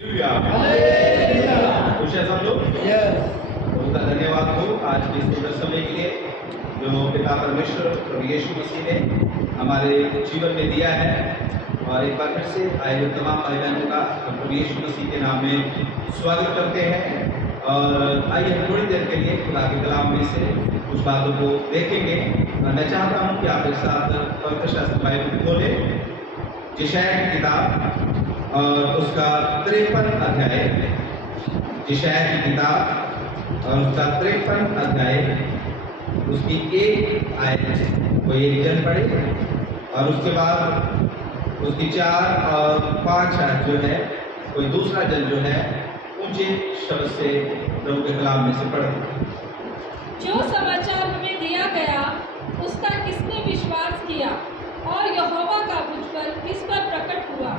खुश है सब लोग। Yes. उनका धन्यवाद हो आज के इस सुंदर समय के लिए जो पिता परमेश्वर और यीशु मसीह ने हमारे जीवन में दिया है। और एक बार फिर से आए हुए तमाम भाई बहनों का प्रभु यीशु मसीह के नाम में स्वागत करते हैं। और आइए हम थोड़ी देर के लिए खुदा के कलाम में से कुछ बातों को देखेंगे। और मैं चाहता हूँ कि आप एक साथ पवित्र शास्त्र बाइबल खोलें, यशायाह की किताब और उसका 53 अध्याय, यशायाह की किताब और उसका 53 अध्याय, उसकी एक आयत को एक जन पढ़े और उसके बाद उसकी 4 और 5 आयत जो है कोई दूसरा जन जो है ऊंचे शब्द से प्रभु के कलाम में से पढ़े। जो समाचार हमें दिया गया उसका किसने विश्वास किया और यहोवा का मुझ पर किस पर प्रकट हुआ।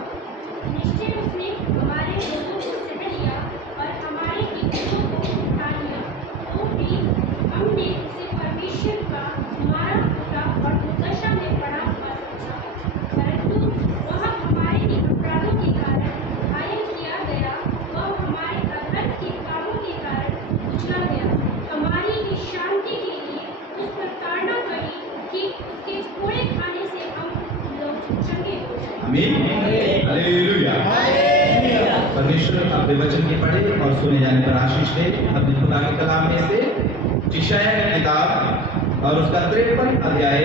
निश्चय उसने हमारे लोगों को सह लिया और हमारे विघ्नों को उठा लिया, तो भी हमने उसे परमेश्वर का मारा कूटा और दुर्दशा में पड़ा हुआ समझा। परंतु वह हमारे अपराधों के कारण घायल किया गया, वह हमारे अधर्म के कामों के कारण कुचला गया। हमारी शांति के लिए उस पर ताड़ना पड़ी कि उसके कोड़े खाने से हम लोग चंगे हो जाए। आमीन, हालेलुया। परमेश्वर अपने वचन के पढ़े और सुने जाने पर आशीष दे। अपने खुदा के कलाम में से यशायाह की किताब और उसका 53 अध्याय,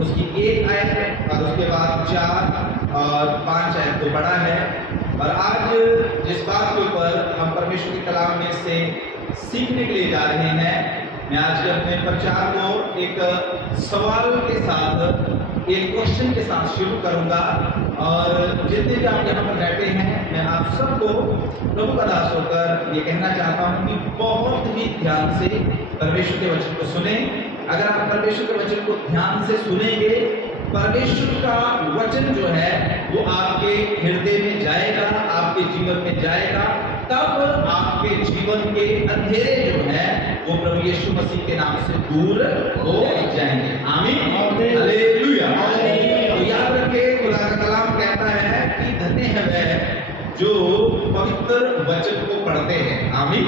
उसकी 1 आयत और उसके बाद 4 और 5 आयत को पढ़ा है। और आज जिस बात के ऊपर हम परमेश्वर के कलाम में से सीखने के लिए जा रहे हैं, मैं आज के अपने प्रचार को एक सवाल के साथ, एक क्वेश्चन के साथ शुरू करूंगा। और जितने भी आप यहाँ पर बैठे हैं, मैं आप सबको प्रभु का दास होकर ये कहना चाहता हूँ कि बहुत ही ध्यान से परमेश्वर के वचन को सुने। अगर आप परमेश्वर के वचन को ध्यान से सुनेंगे, परमेश्वर का वचन जो है वो आपके हृदय में जाएगा, आपके जीवन में जाएगा, तब आपके जीवन के अंधेरे जो है वो प्रभु यीशु मसीह के नाम से दूर हो जाएंगे। आमीन, हालेलुया। तो याद रखिए, खुदा का कलाम कहता है कि धन्य है वह जो पवित्र वचन को पढ़ते हैं। आमीन।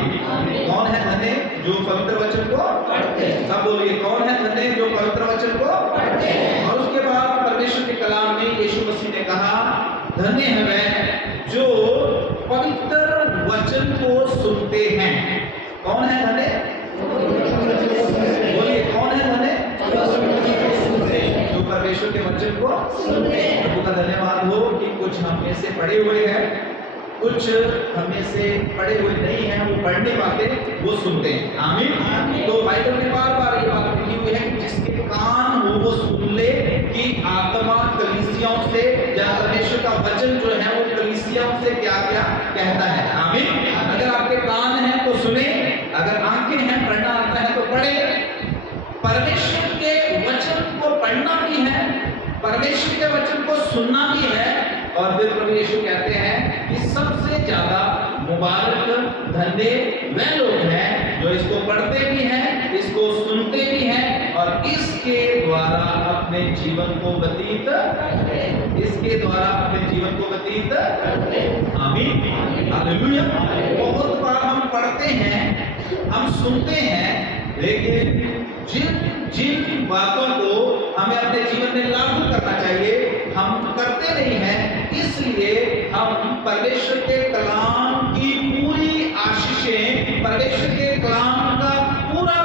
कौन है धन्य? जो पवित्र वचन को पढ़ते हैं। सब बोलिए, कौन है धन्य? जो पवित्र वचन को पढ़ते हैं। और उसके बाद परमेश्वर के कलाम में यीशु मसीह ने कहा, धन्य है वह जो पवित्र वचन को सुनते हैं। कौन है धन्य? बोलिए, कौन है धन्य? जो परमेश्वर के वचन को सुनते हैं। प्रभु का धन्यवाद हो कि कुछ हम में से पढ़े हुए हैं, कुछ हम में से पढ़े हुए नहीं हैं, वो पढ़ने वाले वो सुनते हैं। आमीन। तो बाइबल में बार बार ये बात लिखी हुई है कि जिसके कान हो वो सुन ले कि आत्मा कलीसियाओं से, या परमेश्वर का वचन जो है वो कलीसियाओं से क्या क्या कहता है। आमीन। अगर आपके कान हैं तो सुने, अगर आंखें हैं, पढ़ना आता है तो पढ़े। परमेश्वर के वचन को पढ़ना भी है, परमेश्वर के वचन को सुनना भी है। और फिर प्रभु यीशु कहते हैं कि सबसे ज्यादा मुबारक, धन्य वह लोग हैं जो इसको पढ़ते भी हैं, इसको सुनते भी हैं और इसके द्वारा अपने जीवन को व्यतीत करते हैं। इसके द्वारा अपने जीवन को व्यतीत करते हैं। आमीन, हालेलुया। बहुत बार हम पढ़ते हैं, हम सुनते हैं, लेकिन जिन जिन बातों को हमें अपने जीवन में लागू करना चाहिए हम करते नहीं हैं। इसलिए हम परमेश्वर के कलाम की पूरी आशीषें, परमेश्वर के कलाम का पूरा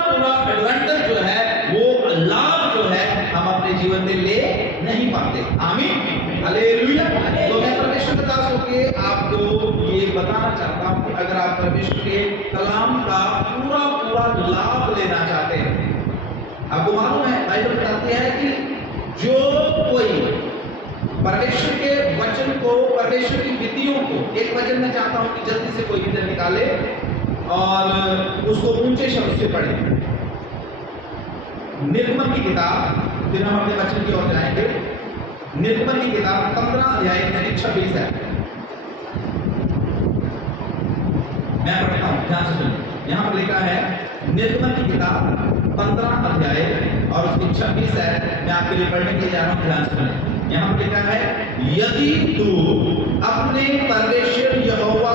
एडवेंचर जो है, वो लाभ जो है, हम अपने जीवन में ले नहीं पाते। आमीन, हालेलुया। तो मैं परमेश्वर के दास होकर आपको ये बताना चाहता हूँ कि अगर आप परमेश्वर के कलाम का पूरा लाभ लेना चाहते हैं, आपको मालूम है बाइबल बताती है कि जो कोई परमेश्वर के वचन को, परमेश्वर की विधियों को, एक वचन मैं चाहता हूं कि जल्दी से कोई विधि निकाले और उसको ऊंचे शब्द से पढ़े। निर्गमन की किताब, फिर हम अपने वचन की ओर जाएंगे। निर्गमन की किताब 15 अध्याय 26 है। मैं पढ़ता हूं, ध्यान से सुनिए। यहाँ पर लिखा है, निर्गमन की किताब 15 अध्याय और उसकी 26 है। मैं आपके लिए पढ़ने के लिए जा रहा हूं, ध्यान से सुनिए। यहाँ पर लिखा है, यदि तू अपने परमेश्वर यहोवा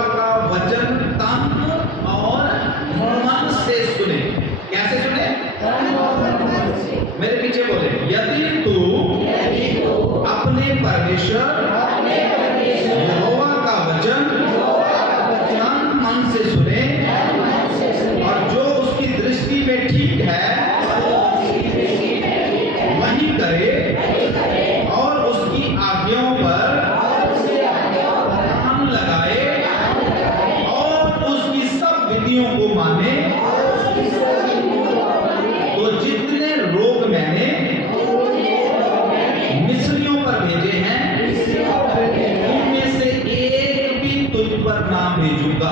पर ना भेजूंगा,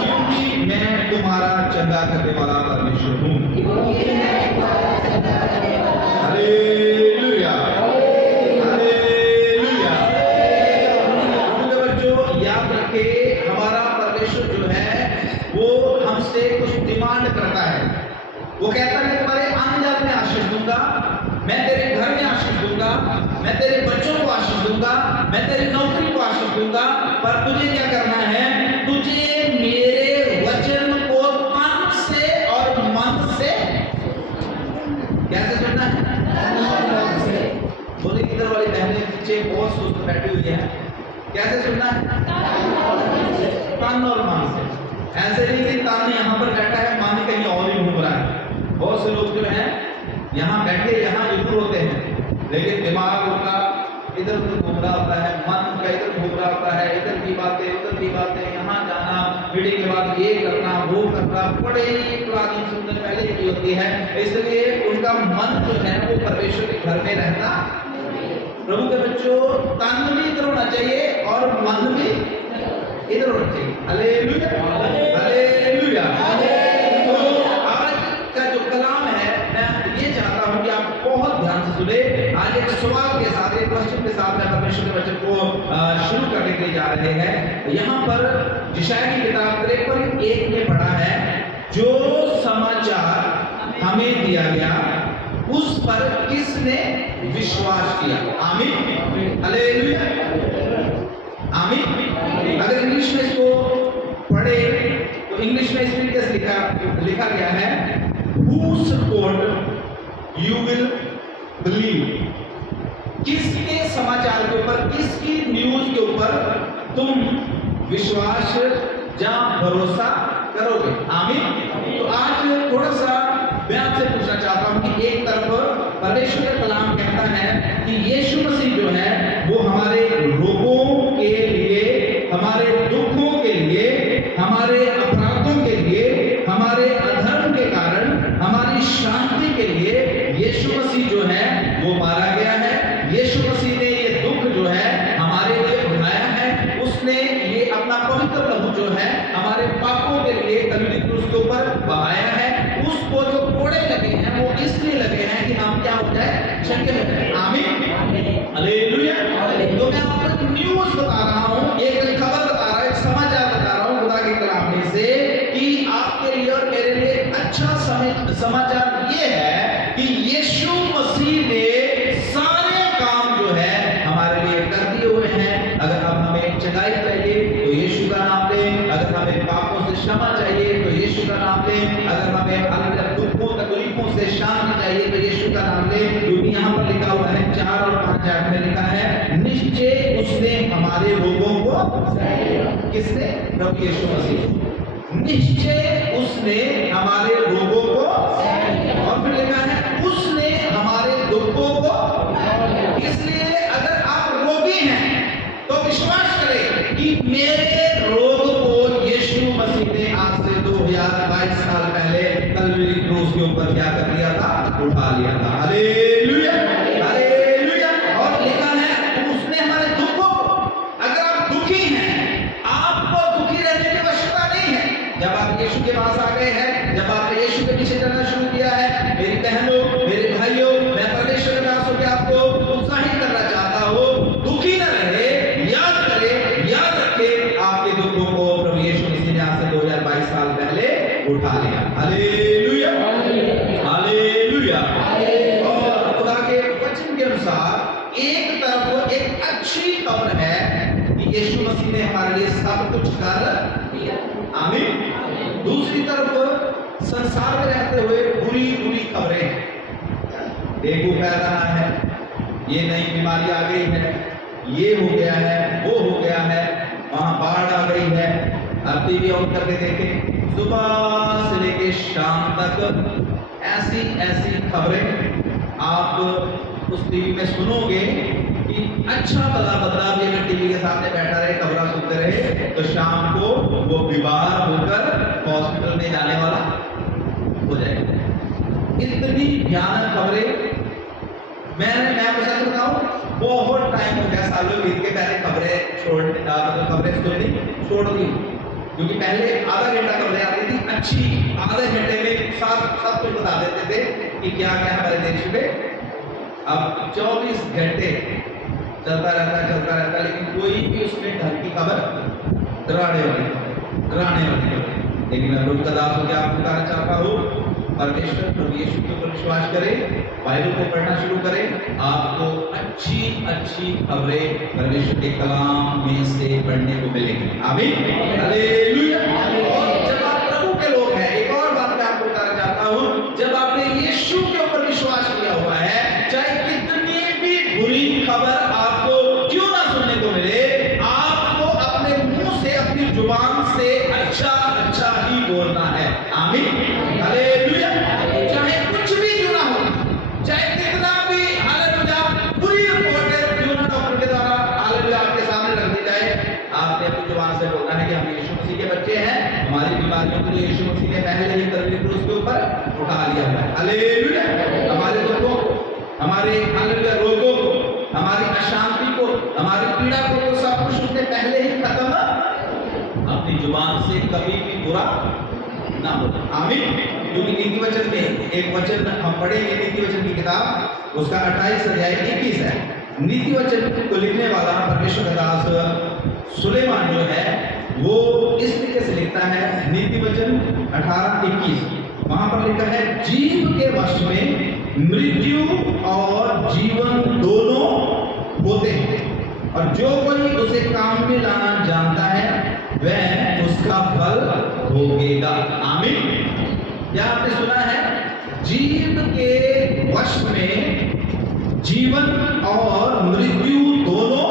क्योंकि मैं तुम्हारा चंगा करने वाला परमेश्वर हूँ। Hallelujah, hallelujah. मेरे बच्चों, याद रखे, हमारा परमेश्वर जो है वो हमसे कुछ डिमांड करता है। वो कहता है तुम्हारे आने जाने में आशीष दूंगा, मैं तेरे घर में आशीष दूंगा, मैं तेरे बच्चों को आशीष दूंगा, मैं तेरी नौकरी को आशीष दूंगा, पर तुझे क्या करना है? तुझे मेरे वचन को तन से और मन से कैसे सुनना है? बोले इधर वाली बहनें पीछे बहुत सुस्त बैठी हुई है, कैसे सुनना है? तन और मन से। ऐसे नहीं कि तन यहाँ पर बैठा है, मन कहीं और ही घूम रहा है। बहुत से लोग जो हैं यहाँ बैठे यहाँ जरूर होते हैं, लेकिन दिमाग उनका इधर उधर घूम रहा होता है, मन उनका इधर घूम रहा होता है, इधर की बातें उधर की बातें, यहाँ जाना, मीटिंग के बाद ये करना वो करना, बड़े प्लानिंग सुनने पहले की होती है। इसलिए उनका मन जो है वो परमेश्वर के घर में रहता। प्रभु के बच्चों, तन भी इधर होना चाहिए और मन भी इधर होना चाहिए। Hallelujah, hallelujah. तो आज का जो कलाम है, मैं ये चाहता हूँ कि आप बहुत ध्यान से सुने। आज एक सवाल के साथ, एक क्वेश्चन के साथ मैं परमेश्वर के वचन को शुरू करने के लिए जा रहे हैं। यहाँ पर यशायाह की किताब 53:1 में पढ़ा है, जो समाचार हमें दिया गया उस पर किसने विश्वास किया? आमीन, हालेलुया, आमीन। अगर इंग्लिश में इसको पढ़े तो इंग्लिश में इस तरीके से लिखा गया है, whose report you will believe। किसके समाचार के ऊपर, किसकी न्यूज के ऊपर तुम विश्वास या भरोसा करोगे? आमीन। तो आज थोड़ा सा मैं आपसे पूछना चाहता हूं कि एक तरफ परमेश्वर का कलाम कहता है कि यीशु मसीह जो है वो हमारे रोगों के लिए, हमारे दुखों के लिए, हमारे अपराधों के लिए, हमारे अधर्म के कारण हमारी शांति के लिए यीशु मसीह जो है वो मारा गया है। यीशु मसीह ने ये दुख जो है हमारे लिए उठाया है। उसने ये अपना पवित्र लहू जो है हमारे पापों के लिए कलवरी क्रूस के ऊपर बहाया है। उसको जो कोड़े लगे हैं वो इसलिए लगे हैं कि हम क्या हो जाए? चंगे हो जाए। आमीन, हालेलुया। तो मैं आपको एक न्यूज़ बता रहा हूँ, एक खबर बता रहा हूँ, एक समाचार बता रहा हूँ खुदा के कलाम में से, कि आपके लिए और मेरे लिए अच्छा समाचार ये है कि यीशु मसीह ने सारे काम जो है हमारे लिए कर दिए हुए हैं। अगर अब हमें चंगाई चाहिए तो यीशु का नाम लें, अगर हमें पापों से क्षमा चाहिए तो यीशु का नाम लें, अगर हमें अलग अलग दुखों तकलीफों से शांति चाहिए तो यीशु का नाम लें। क्योंकि यहाँ पर लिखा हुआ है 4 और 5 आयत में लिखा है, निश्चय उसने हमारे रोगों को, किसने? प्रभु यीशु मसीह। निश्चय उसने हमारे रोगों को, और फिर लिखा है उसने हमारे दुखों को। इसलिए अगर आप रोगी हैं तो विश्वास करें कि मेरे रोग को यीशु मसीह ने आज से 2022 साल पहले कलवरी क्रूस के ऊपर क्या कर दिया था? उठा लिया था। Hallelujah, hallelujah. और लिखा है उसने हमारे दुखों को। अगर आप दुखी हैं, आपको दुखी रहने की आवश्यकता नहीं है। जब आप यीशु के पास आ गए हैं, जब आपने यीशु के पीछे चलना शुरू किया है, मेरी बहनों, मेरे भाइयों, मैं परमेश्वर के दास होकर आपको उत्साहित करना चाहता हूँ, दुखी न रहे, याद करें, याद रखें आपके दुखों को प्रभु यीशु मसीह ने आज से 2022 साल पहले उठा लिया। Hallelujah, hallelujah. और खुदा के वचन के अनुसार एक तरफ एक अच्छी खबर है कि यीशु मसीह ने हमारे लिए सब कुछ कर दिया। आमीन। दूसरी तरफ संसार में रहते हुए बुरी बुरी खबरें, डेंगू फैल रहा है, ये नई बीमारी आ गई है, ये हो गया है, वो हो गया है, वहां बाढ़ आ गई है। अब टीवी ऑन करके देखें, सुबह से लेके शाम तक ऐसी ऐसी खबरें आप उस टीवी में सुनोगे कि अच्छा भला बंदा भी अगर टीवी के सामने बैठा रहे, खबरें सुनते रहे, तो शाम को वो बीमार होकर हॉस्पिटल में जाने वाला हो जाएगा। इतनी भयानक खबरें। मैं आपको सच बताऊं, बहुत टाइम हो गया, सालों बीत के मैंने खबरें खबरें सुननी छोड़ दी, क्योंकि पहले आधा घंटा खबरें आती थी अच्छी, आधे घंटे में सब कुछ बता देते थे कि क्या क्या हमारे देश में। अब 24 घंटे चलता रहता, लेकिन कोई भी उसमें ढंग की खबर डराने वाली। लेकिन मैं प्रभु का दास होकर आपको बताना चाहता हूँ, परमेश्वर प्रभु यीशु के ऊपर विश्वास करें, बाइबल को पढ़ना शुरू करें, आपको अच्छी खबरें परमेश्वर के कलाम में से पढ़ने को मिलेंगी। आमीन, हालेलुया। और जब आप प्रभु के लोग हैं, एक और बात मैं आपको बताना चाहता हूँ, जब आपने यीशु के ऊपर विश्वास किया हुआ है, चाहे कितनी भी बुरी खबर आपको क्यों ना सुनने को मिले, आपको अपने मुंह से, अपनी जुबान से अच्छा ही बोलना है। आमीन, हालेलुया। चाहे कुछ भी क्यों ना हो, चाहे कितना भी हालेलुया बुरी रिपोर्ट क्यों ना डॉक्टर के द्वारा हालेलुया आपके सामने रख दी जाए, आपने अपनी जुबान से बोलना है कि हम यीशु मसीह के बच्चे हैं, हमारी बीमारियों को यीशु मसीह ने पहले ही कलवरी क्रूस के ऊपर उठा लिया है। हालेलुया। हमारे दुखों को, हमारे हालेलुया रोगों को, हमारी अशांति को, हमारी पीड़ा को, सब कुछ उसने पहले ही खत्म। अपनी जुबान से कभी भी बुरा ना बोलो। आमीन। क्योंकि नीति वचन में एक वचन हम पढ़ेंगे, नीति वचन की किताब उसका 28 अध्याय 21 है। नीति वचन को लिखने वाला परमेश्वर का दास सुलेमान जो है वो इस तरीके से लिखता है, नीति वचन 18:21 वहां पर लिखा है, जीव के वश में मृत्यु और जीवन दोनों होते हैं, और जो कोई उसे काम में लाना जानता है वह उसका फल भोगेगा। आमीन। क्या आपने सुना है? जीव के वश में जीवन और मृत्यु दोनों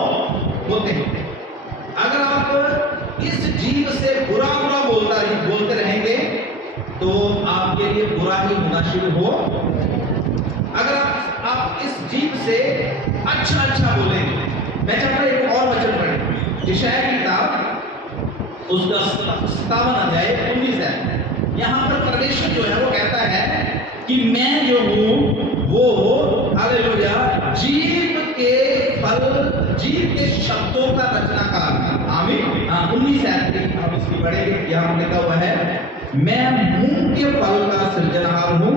होते हैं। अगर आप इस जीव से बुरा बोलते रहेंगे तो आपके लिए बुरा ही होना शुरू हो। अगर आप इस जीव से अच्छा बोलेंगे, मैं चाहता हूं एक और वचन पढ़ें, यशायाह की किताब उसका 57 अध्याय 19 है। यहाँ पर परमेश्वर जो है वो कहता है कि मैं जो हूँ वो हालेलुया जीव के फल, जीव के शब्दों का रचनाकार। आमीन। 19 है, हम इसकी पढ़ेंगे। यहाँ लिखा हुआ है, मैं मूंग के फल का सृजनहार हूँ,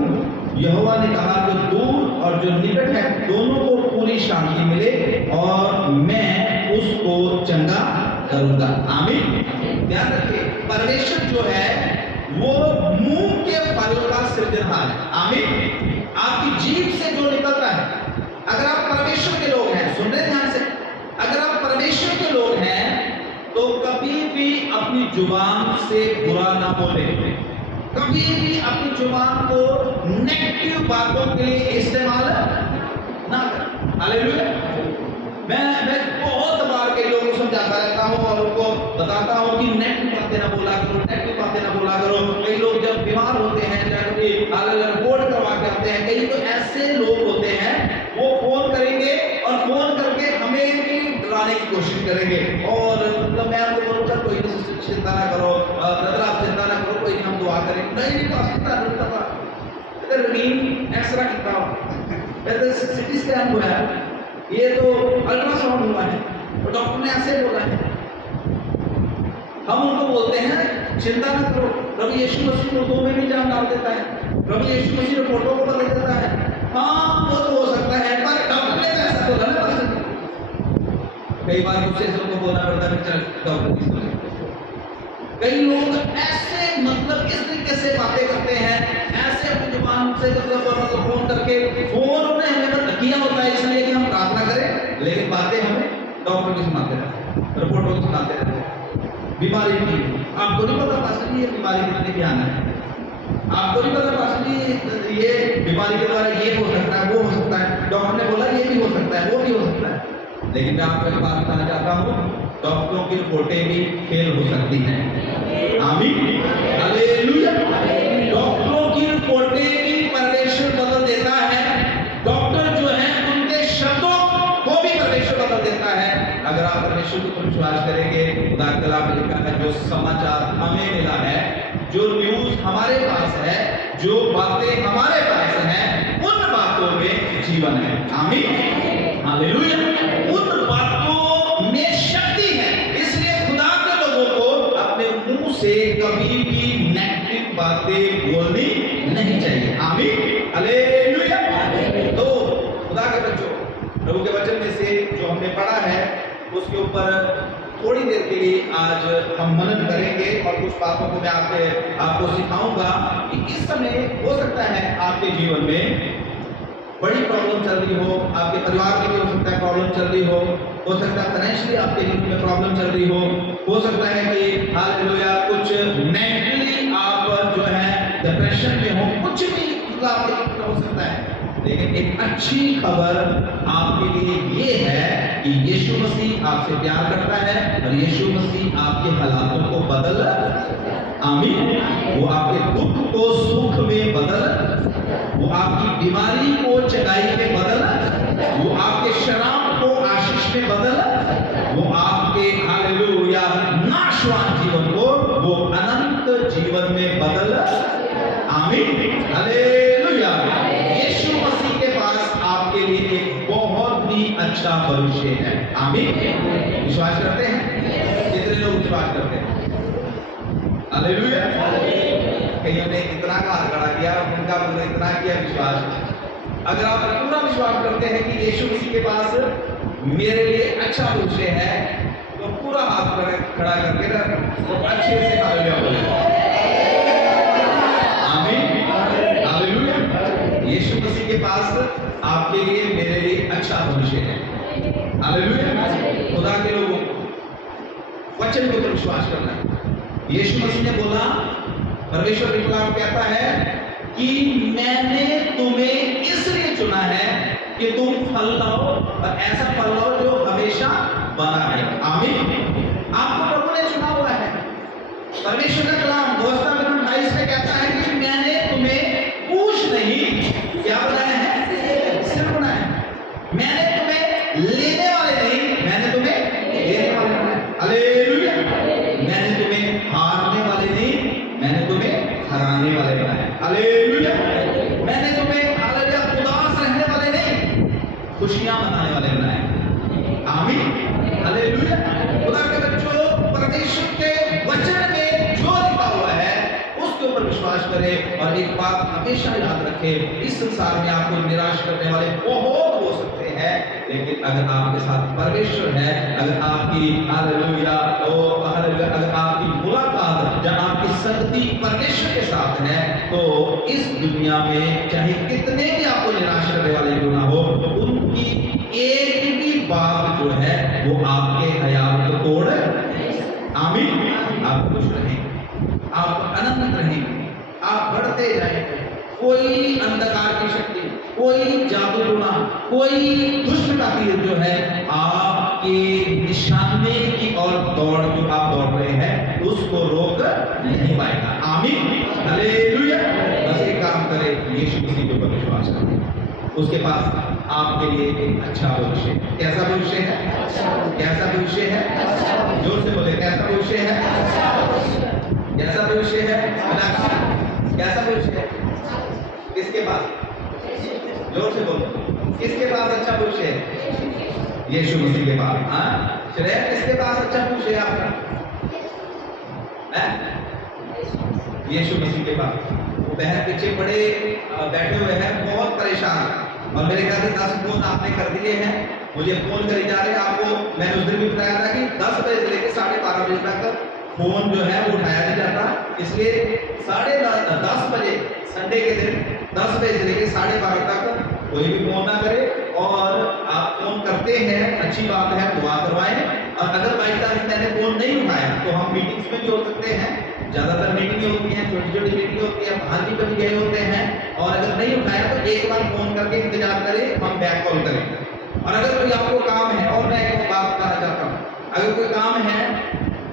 यहोवा ने कहा, जो दूर और जो निकट है दोनों को पूरी शांति मिले और मैं उसको चंगा करूंगा। आमीन। ध्यान रखिए, परमेश्वर जो है वो मूंग के फल का सृजनहार है। आमीन। आपकी जीभ से जो निकलता है, अगर आप परमेश्वर के लोग हैं, सुन रहे ध्यान से, अगर आप परमेश्वर के लोग हैं तो कभी भी अपनी जुबान से बुरा ना बोले, कभी भी अपनी जुबान को नेगेटिव बातों के लिए इस्तेमाल ना करें। हालेलुया। मैं बहुत बार कई लोगों को समझाता रहता हूँ और उनको बताता हूँ कि नेगेटिव बातें ना बोला करो। कई लोग जब बीमार होते हैं, रिपोर्ट करवा के आते हैं, कई तो ऐसे लोग होते हैं वो फोन करेंगे और फोन करके हमें भी डराने की कोशिश करेंगे, और मतलब मैं आपको बोलूँगा कोई चिंता ना करो, ब्रदर आप चिंता ना करो, कोई हम दुआ करेंगे। नहीं पास रीन एक्सरा कितना सिटी स्कैन हुआ है, ये तो अल्ट्रासाउंड हुआ है, तो डॉक्टर ने ऐसे बोला है। हम उनको बोलते हैं चिंता न करो, प्रभु यीशु मसीह मुर्दों में भी जान डाल देता है, प्रभु यीशु मसीह रिपोर्टों को बदल देता है। हाँ वो तो हो सकता है, पर डॉक्टर ने ऐसा बोला ना। कई बार दूसरे से उनको बोलना पड़ता है चल डॉक्टर। कई लोग ऐसे मतलब इस तरीके से बातें करते हैं, ऐसे अपनी जुबान से मतलब फोन करके, फोन ने हमें किया होता है इसलिए कि हम प्रार्थना करें, लेकिन बातें हमें डॉक्टर की सुनाते रहते हैं, रिपोर्टों की सुनाते रहते हैं। बीमारी की आपको नहीं पता पास्टर जी ये बीमारी कितने की आना है, आपको नहीं पता पास्टर जी ये बीमारी के द्वारा ये हो सकता है, वो हो सकता है, डॉक्टर ने बोला ये भी हो सकता है, वो भी हो सकता है। लेकिन मैं आपको एक बात बताना चाहता हूँ, डॉक्टरों की रिपोर्टें भी फेल हो सकती हैं। आमीन। हालेलुया। डॉक्टरों की रिपोर्टें भी परमेश्वर बदल देता है, डॉक्टर जो है उनके शब्दों को भी परमेश्वर बदल देता है। अगर आप परमेश्वर को विश्वास करेंगे, खुदा के कलाम में लिखा है, जो समाचार हमें मिला है, जो न्यूज हमारे पास है, जो बातें हमारे पास हैं, उन बातों में जीवन है। आमीन। हालेलुया। उन बातों में शक्ति है, इसलिए खुदा के लोगों को अपने मुंह से कभी भी नेगेटिव बातें बोलनी नहीं चाहिए। आमीन, हालेलुया। तो खुदा के बच्चों, प्रभु के वचन में से जो हमने पढ़ा है उसके ऊपर थोड़ी देर के लिए आज हम मनन करेंगे और कुछ बातों को मैं आपको सिखाऊंगा कि इस समय हो सकता है आपके जीवन में बड़ी प्रॉब्लम चल रही हो, आपके परिवार के लिए हो सकता है प्रॉब्लम चल रही हो सकता है फाइनेंशियली आपके जीवन में प्रॉब्लम चल रही हो सकता है कि हालेलुया कुछ मेंटली आप जो है डिप्रेशन में हो, कुछ भी हो सकता है। लेकिन एक अच्छी खबर आपके लिए ये है कि यीशु मसीह आपसे प्यार करता है और यीशु मसीह आपके हालातों को बदल, आमीन, वो आपके दुख को सुख में बदल, वो आपकी बीमारी को चंगाई में बदल, वो आपके शराब को आशीष में बदल, वो आपके हालेलुया नाशवान जीवन को वो अनंत जीवन में बदल, आमीन, हालेलुया। यीशु मसीह के पास आपके लिए एक बहुत ही अच्छा भविष्य है। आमीन, विश्वास करते हैं? कितने लोग विश्वास करते हैं? हालेलुया। कईयों ने इतना का हाथ खड़ा किया, उनका मतलब इतना किया विश्वास। अगर आप पूरा विश्वास करते हैं कि यीशु मसीह के पास मेरे लिए अच्छा भविष्य है तो पूरा हाथ खड़ा करके ना तो अच्छे से हालेलुया बोले। आमीन, हालेलुया। यीशु मसीह के पास आपके लिए मेरे लिए अच्छा भविष्य है। हालेलुया। खुदा के लोगों वचन के ऊपर विश्वास करना है। यीशु मसीह ने बोला, परमेश्वर के खिलाफ कहता है कि मैंने तुम्हें इसलिए चुना है कि तुम फल लाओ और ऐसा फल लाओ जो हमेशा बना रहे। आमीन। आपको प्रभु ने चुना हुआ है। परमेश्वर का कलाम 2:28 में कहता है कि मैंने तुम्हें पूछ नहीं क्या बनाया है, सिर्फ बनाया है। मैंने तुम्हें लेने वाले नहीं, मैंने तुम्हें लेने वाले बनाया। हालेलुया। मैंने तुम्हें हारने वाले नहीं, मैंने तुम्हें हराने वाले बनाया। हालेलुया। मैंने तुम्हें हालेलुया उदास रहने वाले नहीं, खुशियां मनाने वाले बनाए। आमीन, हालेलुया। खुदा के बच्चों, परमेश्वर के वचन में जो लिखा हुआ है उसके ऊपर विश्वास करें और एक बात हमेशा याद रखें, इस संसार में आपको निराश करने वाले बहुत हो सकते हैं, लेकिन अगर आपके साथ परमेश्वर है, अगर आपकी हालेलुया अगर आपकी मुलाकात या आपकी संगति परमेश्वर के साथ है तो इस दुनिया में चाहे कितने भी आपको निराश करने वाले क्यों ना हो, उनकी एक भी बात जो है वो आपके हयात को तोड़, आमीन, आप खुश रहेंगे, आप आनंदित रहेंगे, आप बढ़ते जाएंगे। कोई अंधकार की शक्ति, कोई जादू टोना, कोई दुष्ट का तीर जो है आपके निशाने की ओर दौड़ जो आप दौड़ रहे हैं उसको रोक नहीं पाएगा। आमीन, हालेलुया। बस एक काम करें, यीशु मसीह के ऊपर विश्वास करें, उसके पास आपके लिए एक अच्छा भविष्य। कैसा भविष्य है? कैसा भविष्य है? जोर से बोले, कैसा भविष्य है? कैसा भविष्य है? कैसा भविष्य है? किसके पास? जोर से बोलो, किसके पास अच्छा भविष्य है? यीशु मसीह के पास। हाँ, श्रेय किसके पास अच्छा भविष्य है आपका? यीशु मसीह के पास। वो बहन पीछे पड़े बैठे हुए हैं, बहुत परेशान, और मेरे ख्याल से 10 फोन आपने कर दिए हैं, मुझे फोन करे जा रहे हैं। आपको मैंने उस दिन भी बताया था कि 10 बजे से लेकर 12:30 बजे तक फोन जो है वो उठाया नहीं जाता, इसलिए 10:30 बजे संडे के दिन 10 बजे से लेकर 12:30 तक कोई भी फोन ना करे, और आप फोन करते हैं अच्छी बात है, दुआ करवाएं, और अगर बाई चांस मैंने फोन नहीं उठाया तो हम मीटिंग्स में भी हो सकते हैं, ज्यादातर मीटिंगें होती हैं, छोटी-छोटी मीटिंग होती है, बाहर भी कभी गए होते हैं, और अगर नहीं उठाया तो एक बार फोन करके इंतजार करें, हम बैक कॉल करें। और अगर कोई आपको काम है, और मैं एक बात कहना चाहता हूँ, अगर कोई काम है,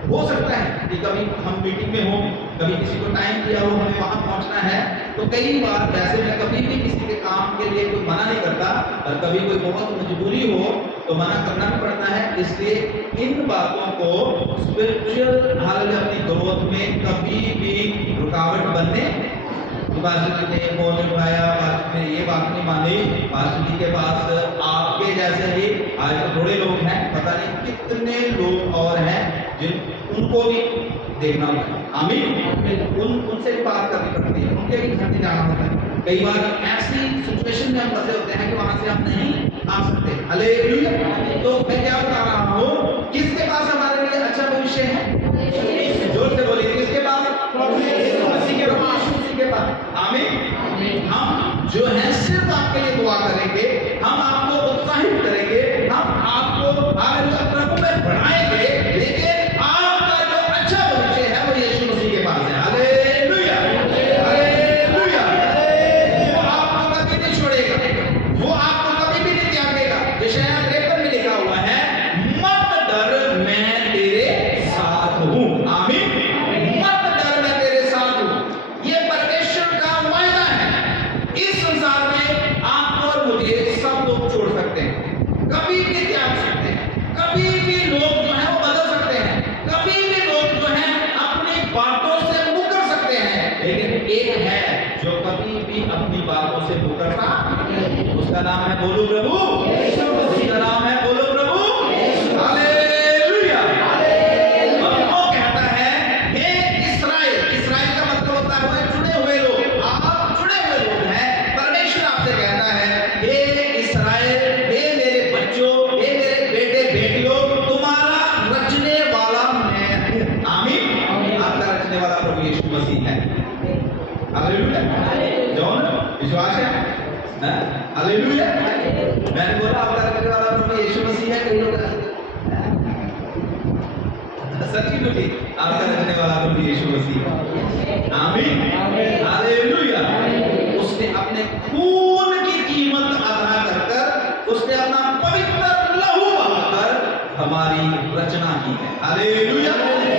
हो सकता है कि कभी हम मीटिंग में हो, कभी किसी को टाइम दिया हो, हमें वहां पहुंचना है, तो कई बार वैसे मैं कभी भी किसी के काम के लिए कोई मना नहीं करता, और कभी कोई बहुत मजबूरी हो तो मना करना भी पड़ता है। इसलिए इन बातों को स्पिरिचुअल हाल अपनी ग्रोथ में कभी भी रुकावट बनने तो पास्टर जी ने फोन उठाया, पास्टर ने ये बात नहीं मानी। पास्टर जी के पास आपके जैसे ही आज तो थोड़े लोग हैं, पता नहीं कितने लोग और हैं जिन उनको भी देखना होता है। आमीन। उनसे भी बात करनी पड़ती है, उनके भी घर में जाना होता है। कई बार ऐसी सिचुएशन में हम फंसे होते हैं कि वहां से हम नहीं आ सकते। हालेलुया। तो मैं क्या बता रहा हूँ, किसके पास हमारे लिए अच्छा भविष्य है? जोर से बोलिए, किसके पास? मसीह के पास, मसीह के पास। आमीन। हम जो है सिर्फ आपके लिए दुआ करेंगे, हम आपको उत्साहित करेंगे, हम आपको प्रभु में बढ़ाएंगे, लेकिन आपका जो अच्छा भविष्य है वो यीशु मसीह के पास है। Hallelujah, hallelujah. वो आपको कभी नहीं छोड़ेगा, वो आपको कभी भी नहीं त्यागेगा। यशायाह 53 में लिखा हुआ है, मत डर, मैं तेरे साथ हूँ। आमीन। मत डर, मैं तेरे साथ हूँ। ये परमेश्वर का वायदा है। इस संसार में आपको और मुझे सब लोग छोड़ सकते हैं, कभी भी त्याग सकते हैं, कभी भी लोग जो है वो बदल सकते हैं, कभी भी लोग जो है अपनी बातों से मुकर सकते हैं, लेकिन एक है जो कभी भी अपनी बातों से मुकरता, उसका नाम है बोलो प्रभु, उसका नाम है बोलो प्रभु। हालेलुया। और वो कहता है, हे इस्राएल, इस्राएल का मतलब होता है चुने हुए लोग, आप चुने हुए लोग हैं। परमेश्वर आपसे कहता है, हे इस्राएल, हे मेरे बच्चों, हे मेरे बेटे बेटियों, तुम्हारा रचने वाला मैं हूँ। आमीन। आपका रचने वाला प्रभु यीशु मसीह है। हालेलुया। जॉन, विश्वास है? हालेलुया। मैंने बोला आपका रचने वाला प्रभु यीशु मसीह है। कई लोग सच्ची मुझे आपका रचने वाला प्रभु यीशु मसीह है। आमीन। हालेलुया। उसने अपने खून की कीमत अदा कर उसने अपना पवित्र लहू बहाकर हमारी रचना की है। हालेलुया।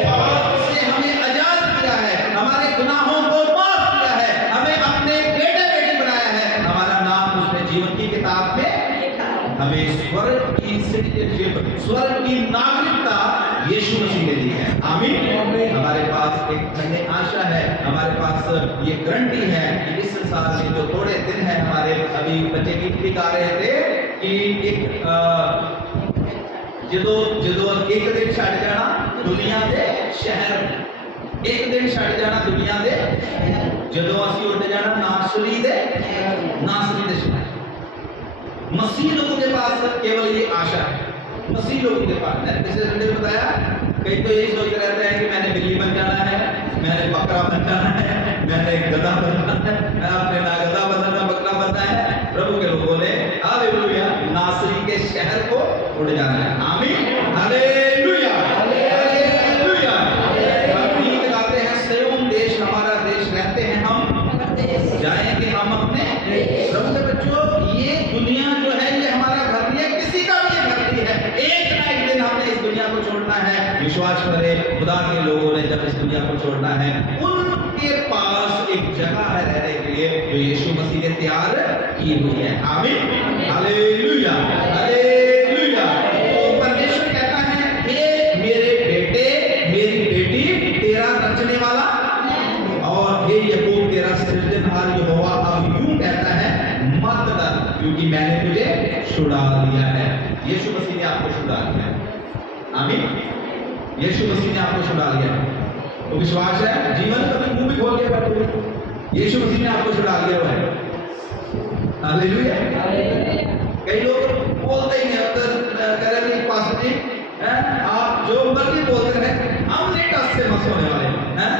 पाप से हमें आजाद किया है, हमारे गुनाहों को माफ किया है, हमें अपने बेटे बेटी बनाया है, हमारा नाम उसने जीवन की किताब में, हमें स्वर्ग की सिटीजनशिप, स्वर्ग की नागरिकता यीशु मसीह ने दी है। आमीन। हमारे पास एक धन्य आशा है, हमारे पास ये गारंटी है कि इस संसार में जो थोड़े दिन है हमारे, अभी बच्चे गीत भी गा रहे थे कि एक जो एक दिन छड़ जाना दुनिया दे शहर, एक दिन छड़ जाना दुनिया दे, जो असी उठ जाना नासरी दे शहर। मसीह लोगों के पास केवल ये आशा है, मसीह लोगों के पास। मैंने पिछले संडे में बताया, कई तो यही सोच रहते हैं कि मैंने बिल्ली बन जाना है, मैंने बकरा बन जाना है, मैंने गधा बनना है, आपने ना गधा बनना ना बकरा बनना है। प्रभु के लोगों ने हालेलुया नासरी के शहर को उड़ जाना है। आमीन। Hallelujah, hallelujah. हम गीत गाते हैं, सिय्योन देश हमारा देश, रहते हैं हम जाएंगे हम अपने प्रभु के बच्चों। ये दुनिया जो है ये हमारा घर नहीं है, किसी का भी ये घर नहीं है। एक ना एक दिन हमने इस दुनिया को छोड़ना है। विश्वास करें, खुदा के लोगों ने जब इस दुनिया को छोड़ना है, उनके पास एक जगह है रहने के लिए जो यीशु मसीह ने तैयार की हुई है। आमीन। Hallelujah, hallelujah. तो परमेश्वर कहता है, हे मेरे बेटे मेरी बेटी, तेरा रचने वाला और हे याकूब तेरा सृजनहार यहोवा अब यूं कहता है, मत डर, क्योंकि मैंने तुझे छुड़ा लिया है। यीशु मसीह ने आपको छुड़ा लिया है। आमीन। यीशु मसीह ने आपको छुड़ा लिया है। तो विश्वास है, जीवन कभी मुंह भी खोल के बैठो, यीशु मसीह ने आपको छुड़ा लिया हुआ है। हालेलुया। कई लोग बोलते ही नहीं, पास्टर जी आप जो मर्जी बोलते रहे, हम नहीं टस से मस होने वाले हैं,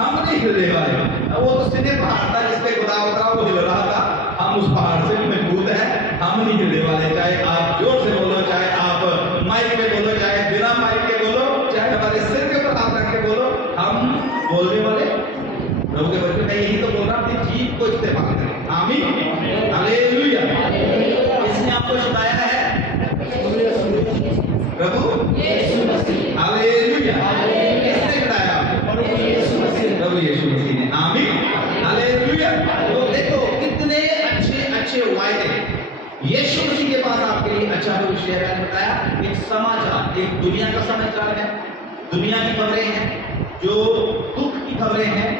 हम नहीं हिलने वाले। वो तो सीधे पहाड़ था जिसपे खुदा उतरा, वो हिल रहा था, हम उस पहाड़ से मजबूत हैं, हम नहीं हिलने वाले। चाहे आप जोर से बोलो, चाहे आप माइक पे बोलो, चाहे बिना माइक के बोलो, चाहे हमारे सिर के ऊपर हाथ रख के बोलो, हम बोलने वाले प्रभु के बच्चे। मैं यही तो बोल रहा हूँ, अपनी जीभ को इस्तेमाल करें। आमीन। हालेलुया। इसने आपको छुड़ाया है प्रभु यीशु मसीह। हालेलुया। किसने छुड़ाया आपको? प्रभु यीशु मसीह ने। आमीन। हालेलुया। तो देखो कितने अच्छे अच्छे वायदे यीशु मसीह के पास आपके लिए अच्छा भविष्य है। मैंने बताया एक समाचार, एक दुनिया का समाचार है, दुनिया की खबरें हैं, जो दुख की खबरें हैं,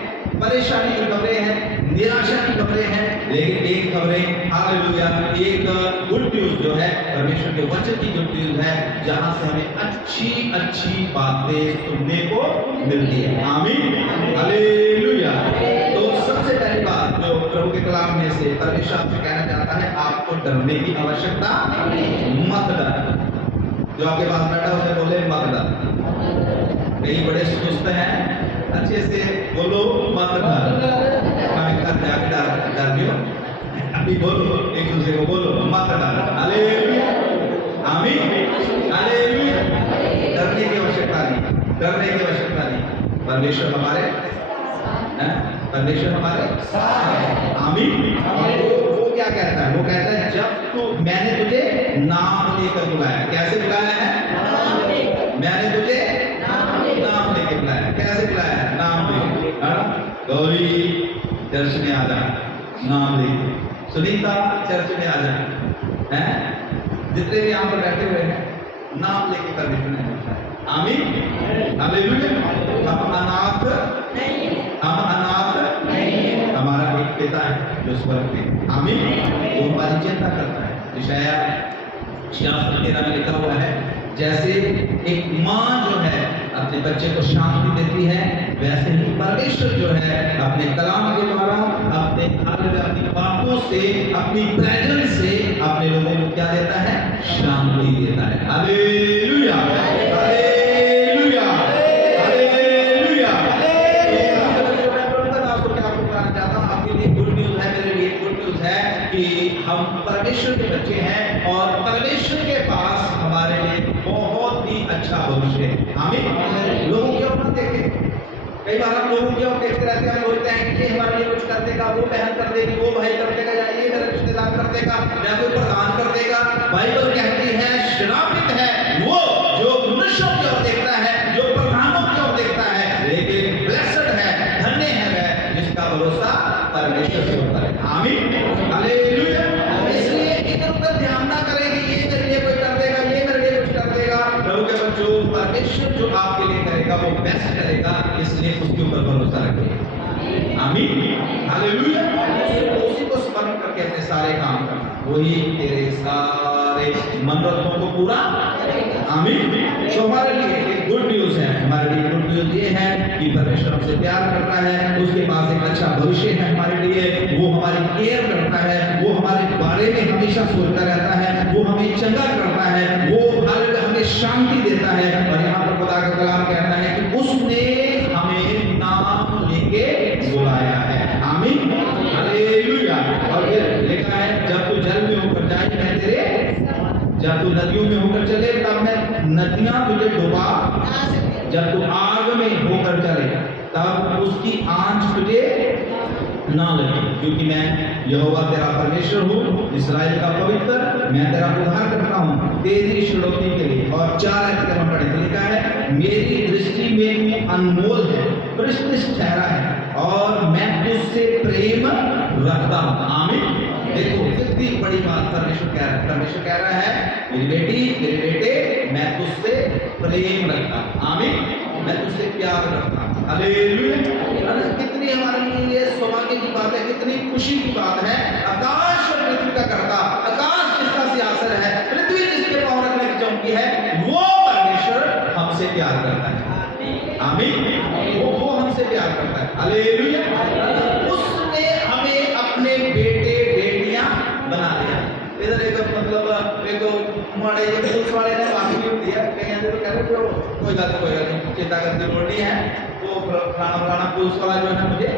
परेशानी की खबरें हैं, निराशा की खबरें हैं, लेकिन एक खबरें हालेलुया, एक गुड न्यूज जो है परमेश्वर के वचन की गुड न्यूज है, जहां से हमें अच्छी अच्छी बातें सुनने को मिलती है। आमीन, हालेलुया। तो सबसे पहली बात जो प्रभु के कलाम में से परमेश्वर आपसे कहना चाहता है, आपको डरने की आवश्यकता मत डर। जो आपके पास बैठा उसे बोले मत डर। कई बड़े सुस्त हैं, अच्छे से बोलो मत डर। कभी कर जाके डर दियो, अभी बोलो, एक दूसरे को बोलो मत डर। हालेलुया, आमीन, हालेलुया। डरने की आवश्यकता नहीं, डरने की आवश्यकता नहीं। परमेश्वर हमारे हैं, परमेश्वर हमारे साथ है। आमीन। वो क्या कहता है? वो कहता है जब तू, मैंने तुझे नाम लेकर बुलाया। कैसे बुलाया है? मैंने तुझे नाम लेके बुलाया। कैसे बुलाया? नाम लेके। गौरी चर्च में आ जा, नाम लेके। सुनीता चर्च में आ जा, हैं? जितने भी यहाँ पर बैठे हुए हैं, नाम लेके परमेश्वर ने बुलाया। आमीन, हालेलुया। हम अनाथ नहीं, हम अनाथ नहीं। हमारा एक पिता है जो स्वर्ग में, आमीन, वो हमारी चिंता करता है। यशाया 66:13 में लिखा हुआ है, जैसे एक माँ जो है अपने बच्चे को शांति देती है, वैसे ही परमेश्वर जो है अपने कलाम के द्वारा, अपनी बातों से, अपनी प्रेजेंस से अपने लोगों को क्या देता है? शांति देता है। Hallelujah, hallelujah, hallelujah. आपको क्या बताना चाहता हूँ, आपके लिए गुड न्यूज है, मेरे लिए गुड न्यूज है कि हम परमेश्वर के बच्चे हैं और परमेश्वर के पास हमारे लिए बहुत ही अच्छा भविष्य है। आमीन। लोगों की ओर देखें, कई बार हम लोगों की ओर देखते रहते हैं, बोलते हैं कि ये हमारे लिए कुछ कर देगा, वो बहन कर देगी, वो भाई कर देगा, या ये मेरा रिश्तेदार कर देगा, या कोई प्रदान कर देगा। बाइबल कहती है श्रापित है वो जो मनुष्यों की ओर देखता है, जो प्रधानों की ओर देखता है, लेकिन ब्लेस्ड है, धन्य है वह जिसका भरोसा परमेश्वर से होता है। आमीन, हालेलुया। इसलिए इधर उधर ध्यान ना करें कि ये मेरे लिए कोई कर देगा, ये मेरे लिए कुछ कर देगा। प्रभु के बच्चों, परमेश्वर जो आपके लिए करेगा वो बेस्ट करेगा, इसलिए उसके ऊपर भरोसा रखिए। आमीन, हालेलुया। उसी को स्मरण करके अपने सारे काम करना, वही तेरे सारे मनोरथों को पूरा करेगा। आमीन। तो हमारे लिए एक गुड न्यूज है, हमारे लिए गुड न्यूज ये है कि परमेश्वर हमसे प्यार करता है, उसके पास एक अच्छा भविष्य है हमारे लिए, वो हमारी केयर करता है, वो हमारे बारे में हमेशा सोचता रहता है, वो हमें चंगा करता है, वो हमें शांति देता है। और यहाँ पर खुदा का कलाम कहता है कि उसने हमें नाम लेके बुलाया है। आमीन, हालेलुया। और फिर लिखा है जब तू जल में होकर जाए मैं तेरे, जब तू नदियों में होकर चले तब मैं नदियां तुझे डुबा, जब तू आग में होकर चले तब उसकी आंच तुझे ना लगे, क्योंकि मैं यहोवा तेरा परमेश्वर हूँ, इस्राएल का पवित्र, मैं तेरा उद्धार करता हूँ तेरी छुड़ौती के लिए। और 4 अध्याय में पढ़े लिखा है, मेरी दृष्टि में तू अनमोल है, प्रतिष्ठित ठहरा है और मैं तुझसे प्रेम रखता हूँ। आमीन। देखो कितनी बड़ी बात परमेश्वर कह रहा है। परमेश्वर कह रहा है मेरी बेटी, मेरे बेटे, मैं तुझसे प्रेम रखता हूँ। आमीन, मैं तुझसे प्यार रखता हूँ। हालेलुया। कितनी हमारे लिए ये सौभाग्य की बात है, कितनी खुशी की बात है। आकाश और पृथ्वी का कर्ता, आकाश जिसका सिंहासन है, पृथ्वी जिसके पांव रखने की चौकी है, वो परमेश्वर हमसे प्यार करता है। आमीन। वो हमसे प्यार करता है। हालेलुया। उसने हमें अपने बेटे बेटियां बना दिया। इधर एक मतलब एक हमारे पुलिस वाले ने बाकी भी दिया, कहीं तो कह रहे कोई बात नहीं, चिंता करने की जरूरत नहीं है, वो फलाना पुलिस वाला जो है मुझे,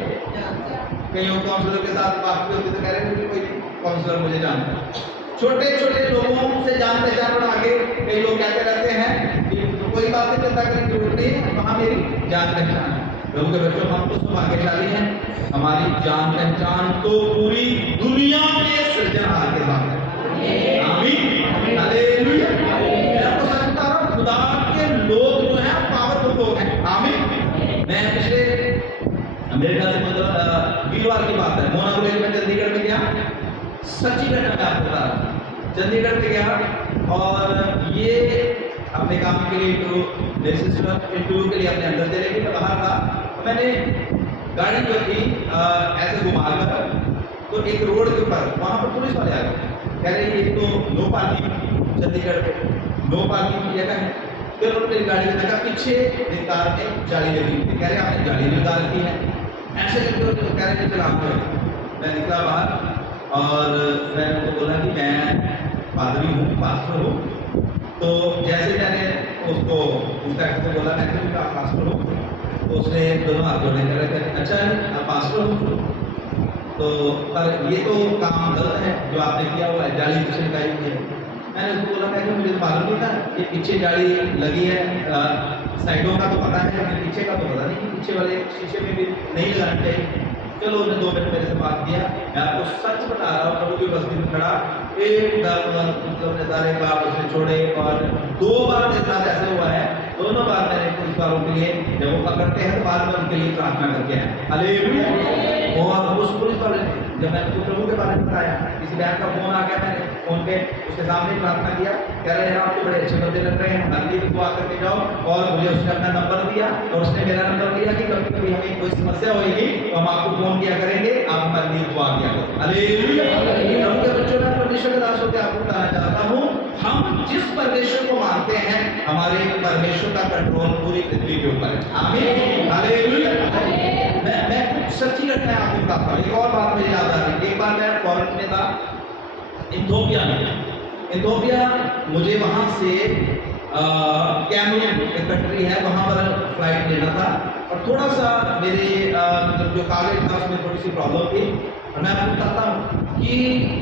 कहीं काउंसलर के साथ बात भी होती तो कह रहे कोई काउंसलर मुझे जानता है। छोटे छोटे लोगों से जान पहचान बना के कई लोग कहते रहते हैं कि कोई बात नहीं, चिंता करने की जरूरत नहीं है, वहाँ मेरी जान पहचान है। प्रभु के बच्चों, हम तो सौभाग्यशाली हैं, हमारी जान पहचान तो पूरी दुनिया के सृजनहार के साथ है। आमीन, हालेलुया। मैं आपको सच बता रहा हूँ, खुदा के लोग जो हैं पावरफुल लोग हैं। आमीन। मैं पिछले मेरे ख्याल से मतलब वीरवार की बात है, मोना कॉलेज में चंडीगढ़ में गया, सच्ची घटना मैं आपको बता रहा हूँ। चंडीगढ़ में गया और ये अपने काम के लिए मेरी सिस्टर इंटरव्यू के लिए अपने अंदर चले गई, मैं बाहर था, मैंने गाड़ी जो थी ऐसे घुमा कर, तो एक रोड के ऊपर वहाँ पर पुलिस वाले आ गए, कह रहे ये तो नो पार्किंग, चंडीगढ़ पे नो पार्किंग की जगह है। फिर उन्होंने मेरी गाड़ी में देखा पीछे निकाल के जाली लगी हुई थी, कह रहे आपने जाली लगा रखी है, ऐसे करके उन्होंने कह रहे चला मैं निकला बाहर और मैंने उनको बोला कि मैं पादरी हूँ, पास्टर हूँ। तो जैसे मैंने उसको इंस्पेक्टर को बोला मैं आप पास्टर हो, तो उसने दोनों हाथ जोड़े कर रखे, अच्छा है आप पास्टर हो, तो पर ये तो काम गलत है जो आपने किया हुआ है, जाली पीछे लगाई हुई है। मैंने उसको बोला मैं मुझे तो मालूम नहीं था कि पीछे जाली लगी है, साइडों का तो पता है लेकिन पीछे का तो पता नहीं कि पीछे वाले शीशे में भी नहीं लगाना चाहिए। चलो उसने 2 मिनट मेरे से बात किया, मैं आपको सच बता रहा हूँ, प्रभु की बस्ती में खड़ा एकदम मतलब नज़ारे का उसने छोड़े, और 2 बार मेरे साथ ऐसे हुआ है, दोनों बार मैंने पुलिस वालों के लिए जब वो पकड़ते हैं तो बाद में उनके लिए प्रार्थना करके आए, हालेलुया। और उस पुलिस वाले ने जब मैंने उसको प्रभु के बारे में बताया, किसी बहन का फोन आ गया, मैंने फोन पे उसके सामने प्रार्थना किया, कह रहे हैं आपको बड़े अच्छे बंदे लग रहे हैं, हमारे लिए दुआ करके जाओ, और मुझे उसने अपना नंबर दिया और उसने मेरा नंबर दिया कि कभी कभी हमें कोई समस्या होगी तो हम आपको फोन किया करेंगे, आप हमारे लिए दुआ किया करो, हालेलुया। प्रभु के बच्चों, मैं परमेश्वर के दासों के आपको बताना चाहता हूँ, हम जिस परमेश्वर को मानते हैं, हमारे परमेश्वर का कंट्रोल पूरी पृथ्वी के ऊपर है, आमीन, हालेलुया। मैं कुछ सच्ची घटना आपको बताता हूँ। एक और बात मुझे याद आ रही है, एक बार मैं फॉरेन में था, इथियोपिया में। इथियोपिया मुझे वहाँ से कैमरून एक कंट्री है, वहाँ पर फ्लाइट लेना था, और थोड़ा सा मेरे मतलब जो कागज था उसमें थोड़ी सी प्रॉब्लम थी। और मैं आपको बताता हूँ कि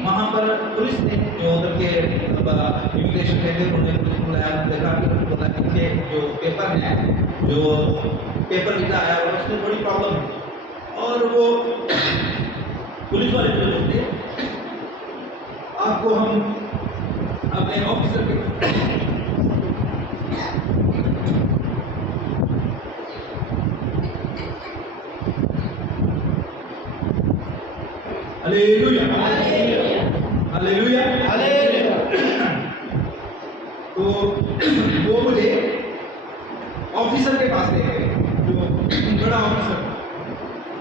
वहाँ पर पुलिस ने जो उधर के इमिग्रेशन थे उन्होंने पुलिस बुलाया, देखा कि बोला कि जो पेपर है, जो पेपर वीजा आया और उसमें थोड़ी प्रॉब्लम है, और वो पुलिस वाले जो बोलते आपको हम अपने ऑफिसर के हालेलुया, हालेलुया, हालेलुया। तो वो मुझे ऑफिसर के पास ले गए, जो बड़ा ऑफिसर,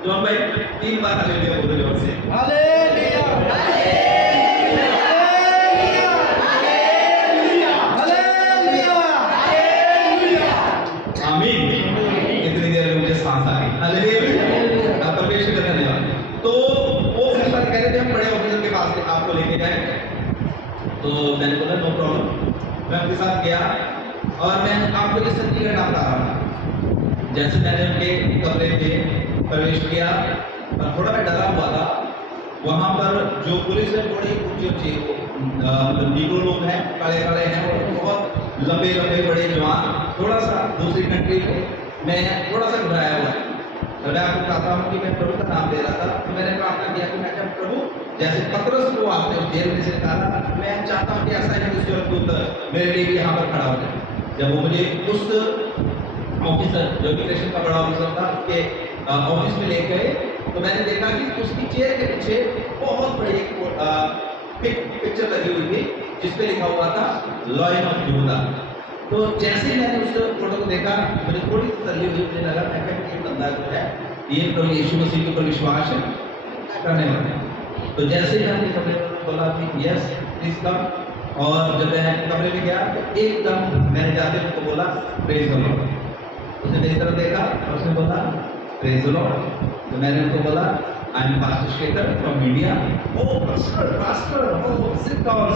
जॉन भाई 3 बार हालेलुया बोलो जोर से, हालेलुया, हालेलुया, हालेलुया, हालेलुया, आमीन। इतनी देर में मुझे सांस आ गई, हालेलुया, परमेश्वर का धन्यवाद। तो वो ऑफिसर कह रहे थे हम बड़े ऑफिसर के पास आपको लेके जाए, तो मैंने बोला नो प्रॉब्लम, मैं उनके साथ गया, और मैं आपको ये सच्ची घटना बता रहा हूँ। जैसे मैंने उनके कमरे में प्रवेश किया और थोड़ा मैं डरा हुआ था, वहाँ पर जो पुलिस है बड़ी ऊंची मतलब नीलो लोग हैं, काले काले हैं, और बहुत लंबे लंबे बड़े जवान, थोड़ा सा दूसरी कंट्री में मैं थोड़ा सा घबराया हुआ है। तो मैं आपको बताता हूँ कि मैं प्रभु का नाम ले रहा था, तो मैंने प्रार्थना किया कि मैं क्या प्रभु, जैसे पतरस को आपने उस जेल में से निकाला, मैं चाहता हूँ कि ऐसा ही कि स्वर्गदूत मेरे लिए यहाँ पर खड़ा हो जाए। जब वो मुझे उस ऑफिसर जो इमिग्रेशन का बड़ा ऑफिसर था उसके ऑफिस में ले गए, तो मैंने देखा कि उसकी चेयर के पीछे बहुत बड़ी एक पिक्चर लगी हुई थी जिसपे लिखा हुआ था लॉयन ऑफ यहूदा। तो जैसे ही मैंने उस फोटो को देखा, मुझे थोड़ी सी तसल्ली हुई, मुझे लगा मैं ये बंदा जो है ये प्रभु यीशु मसीह के ऊपर विश्वास करने वाला है। तो जैसे ही मैंने कमरे में बोला कि यस प्लीज कम, और जब मैं कमरे में गया तो एकदम मैंने जाते उनको बोला प्रेज द लॉर्ड। उसने मेरी तरफ देखा और उसने बोला प्रेज द लॉर्ड। तो मैंने उनको बोला I am pastor Shekhar from India. Oh pastor pastor, oh sit down.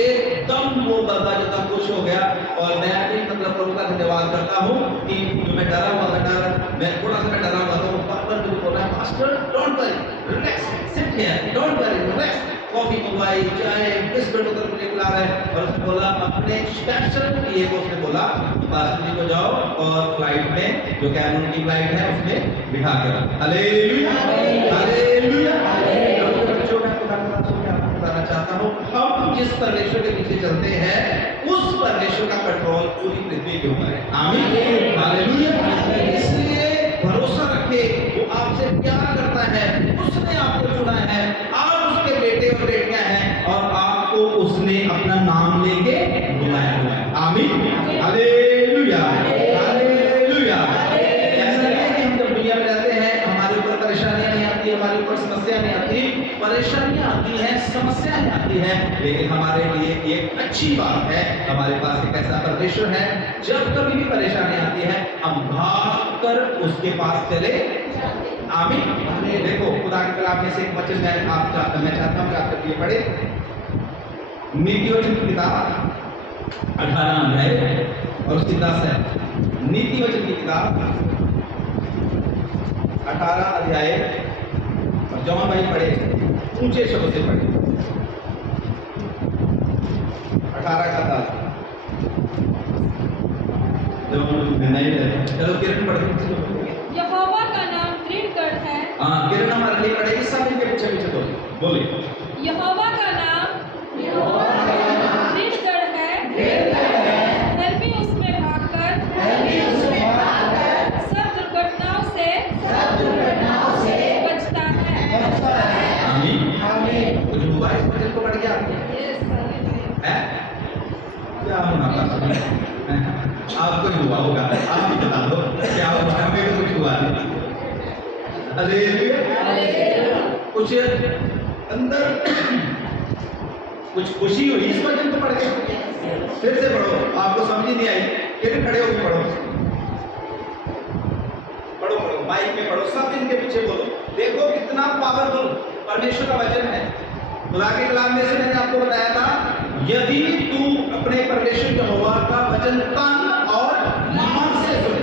एकदम वो बंदा जो था खुश हो गया, और मैं भी मतलब प्रभु का धन्यवाद करता हूँ कि जो मैं डरा हुआ था, मैं थोड़ा सा मैं डरा हुआ था, वो पास्टर मुझे बोला pastor don't worry relax, sit here, don't worry relax. Coffee मंगवाई, चाय, बिस्कुट उधर मुझे खिला रहे, और उसने बोला अपने स्पेशल ये को उसने बोला पास्टर जी को जाओ और फ्लाइट में जो कैमरून की फ्लाइट है उसमें बिठा के रखो। हालेलुया, हालेलुया, बताना चाहता हूँ हम जिस परमेश्वर के पीछे चलते हैं उस परमेश्वर का कंट्रोल पूरी पृथ्वी के ऊपर है, आमीन, हालेलुया। इसलिए भरोसा रखे, वो आपसे प्यार करता है, उसने आपको चुना है, आप उसके बेटे और बेटियां हैं, और आपको उसने अपना नाम लेके बुलाया हुआ है, आमीन, हालेलुया, हालेलुया। ऐसा नहीं है कि हम जब दुनिया में रहते हैं समस्याएं आती हैं, लेकिन हमारे लिए एक अच्छी बात है, हमारे पास एक ऐसा परमेश्वर है, जब कभी भी परेशानी आती है हम भाग कर उसके पास चले जाते हैं। आमीन। देखो खुदा के कलाम में से एक वचन मैं चाहता हूं कि आप जब ये पढ़े, नीति वचन की किताब 18 अध्याय और उसकी 10 है। नीति वचन की किताब 18 अध्याय, और जवान भाई पढ़े, ऊंचे शब्द से पढ़े। 18 का 10 चलो किरण पढ़े। यहोवा का नाम दृढ़गढ़ है। हाँ, किरण हमारे लिए पढ़ेगी, सब इनके पीछे पीछे बोले। यहोवा का नाम दृढ़गढ़ है। धर्मी उसमें भागकर सब दुर्घटनाओं से बचता है। आमीन। कुछ हुआ इस वचन को पढ़ के आपको? है? क्या होना था? आपको ही हुआ होगा, आप ही बता दो क्या हुआ? हमें तो कुछ हुआ नहीं। कुछ अंदर कुछ खुशी हुई इस वचन को पढ़ के? फिर से पढ़ो, आपको समझ ही नहीं आई, फिर खड़े होकर पढ़ो, पढ़ो पढ़ो, माइक में पढ़ो, सब इनके पीछे बोलो। देखो कितना पावरफुल परमेश्वर का वचन है। खुदा के कलाम में से मैंने आपको बताया था, यदि तू अपने परमेश्वर यहोवा का वचन तन और मन से सुने,